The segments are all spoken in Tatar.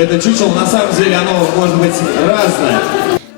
Это чучело, на самом деле, оно может быть разное.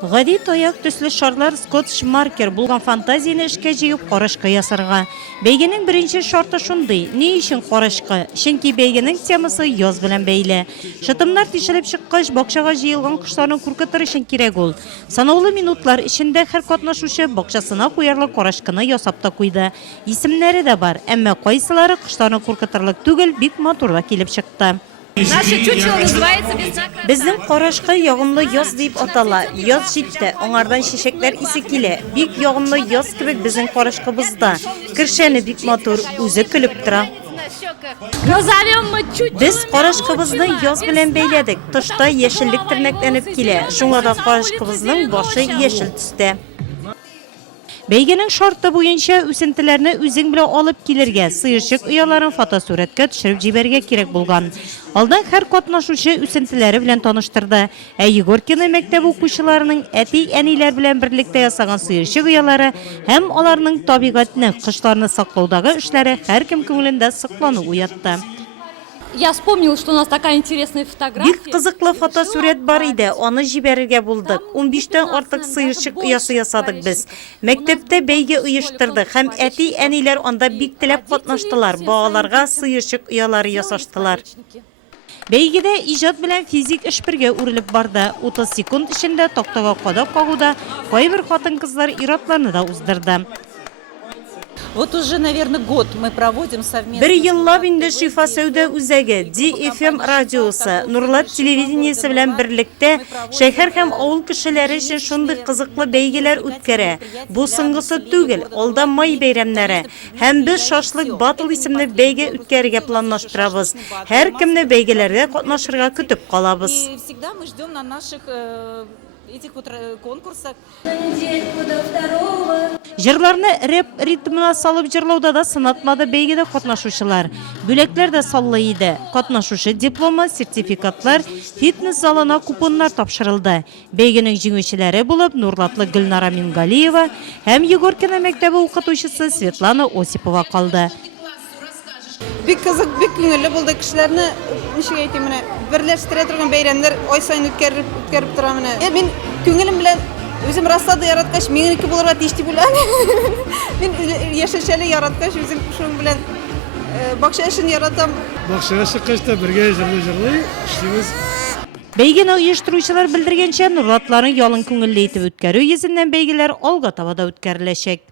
Гади таяк төсле шарлар Скотч маркер булган фантазияны эшкә җыеп карашка ясарга. Бәйгенең беренче шарты шундый: ни өчен карашка? Чөнки бәйгенең темасы яз белән бәйле. Шытымнар тишелеп чыккач, бакчага җыелган кошларны куркытыр өчен кирәк ул. Санаулы минутлар эчендә һәр катнашучы бакчасына куярлык карашканы ясап та куйды. Исемнәре дә бар, әмма кайсылары кошларны куркытырлык түгел, бик матур да килеп чыкты. Наше чучело называется «Безнаказанность». Безнең карашка ягымлы яз дип атала. Яз җитте, аңардан чәчәкләр исе килә. Бик ягымлы яз кебек безнең карашкыбызда. Киршәне бик матур, үзе көлеп тора. Назовем мы чучело. Без карашкыбызны яз белән бәйләдек. Тышта яшеллек тернәкләнеп килә. Шуңа да карашкыбызның башы яшел төстә. Бәйгенең шарты буенча үсентеләрне үзең белән алып килергә, сыерчык ояларын фотосурәткә төшереп җибәргә кирәк булган. Алдан һәр катнашучы үсентеләре белән таныштырды. Ә Егоркина мәктәп укучыларының әти-әниләр белән берлектә ясаган сыерчык оялары һәм аларның табигатьне, кошларны саклаудагы эшләре һәркем күңелендә соклану уятты. Я вспомнил, что у нас такая интересная фотография. Бик кызыклы фотосурәт бар иде, аны җибәрергә булдык. 15тән артык сыерчык оясы ясадык без. Мәктәптә бәйге оештырдык һәм әти-әниләр анда бик теләп катнаштылар. Балаларга сыерчык оялары ясаштылар. Бәйгедә иҗат белән физик эш бергә үрелеп барды. 30 секунд эчендә тактага кадап кагуда кайбер хатын-кызлар иратларны да уздырды. Вот уже, наверное, год мы проводим совместно. Бер еллап инде Шифа Сәүдә үзәге, DFM радиосы, Нурлат телевидениесе белән берлектә шәһәр һәм авыл кешеләре өчен шундый кызыклы бәйгеләр үткәрә. Бу соңгысы түгел, алда май бәйрәмнәре. Һәм без шашлык батл исемле бәйге үткәрергә планлаштырабыз. Һәр кемне бәйгеләргә катнашырга көтеп калабыз. И всегда мы ждем на наших этих вот конкурсах. Җырларны рэп ритмына салып җырлауда да сынатмады бәйгедә катнашучылар. Бүләкләр дә саллы иде. Катнашучы дипломы, сертификатлар, фитнес залына купоннар тапшырылды. Бәйгенең җиңүчеләре булып Нурлатлы Гөлнара Мингалиева һәм Егоркина мәктәбе укытучысы Светлана Осипова калды. Бик кызык, бик күңелле булды кешеләрне, ничек әйтим менә, берләштерә торган бәйрәмнәр ай сайын үткәреп тора менә. Мин күңелем белән үзем рассады яраткач, минеке булырга тиеш дип уйлыйм. Мин яшелчәле яраткач, үзем шуның белән бакча эшен яратам. Бакчага чыккач та бергә җырлый, эшлибез. Бәйгене оештыручылар белдергәнчә, Нурлатларның ялын күңелле итеп үткәрү йөзеннән бәйгеләр алга таба да үткәреләчәк.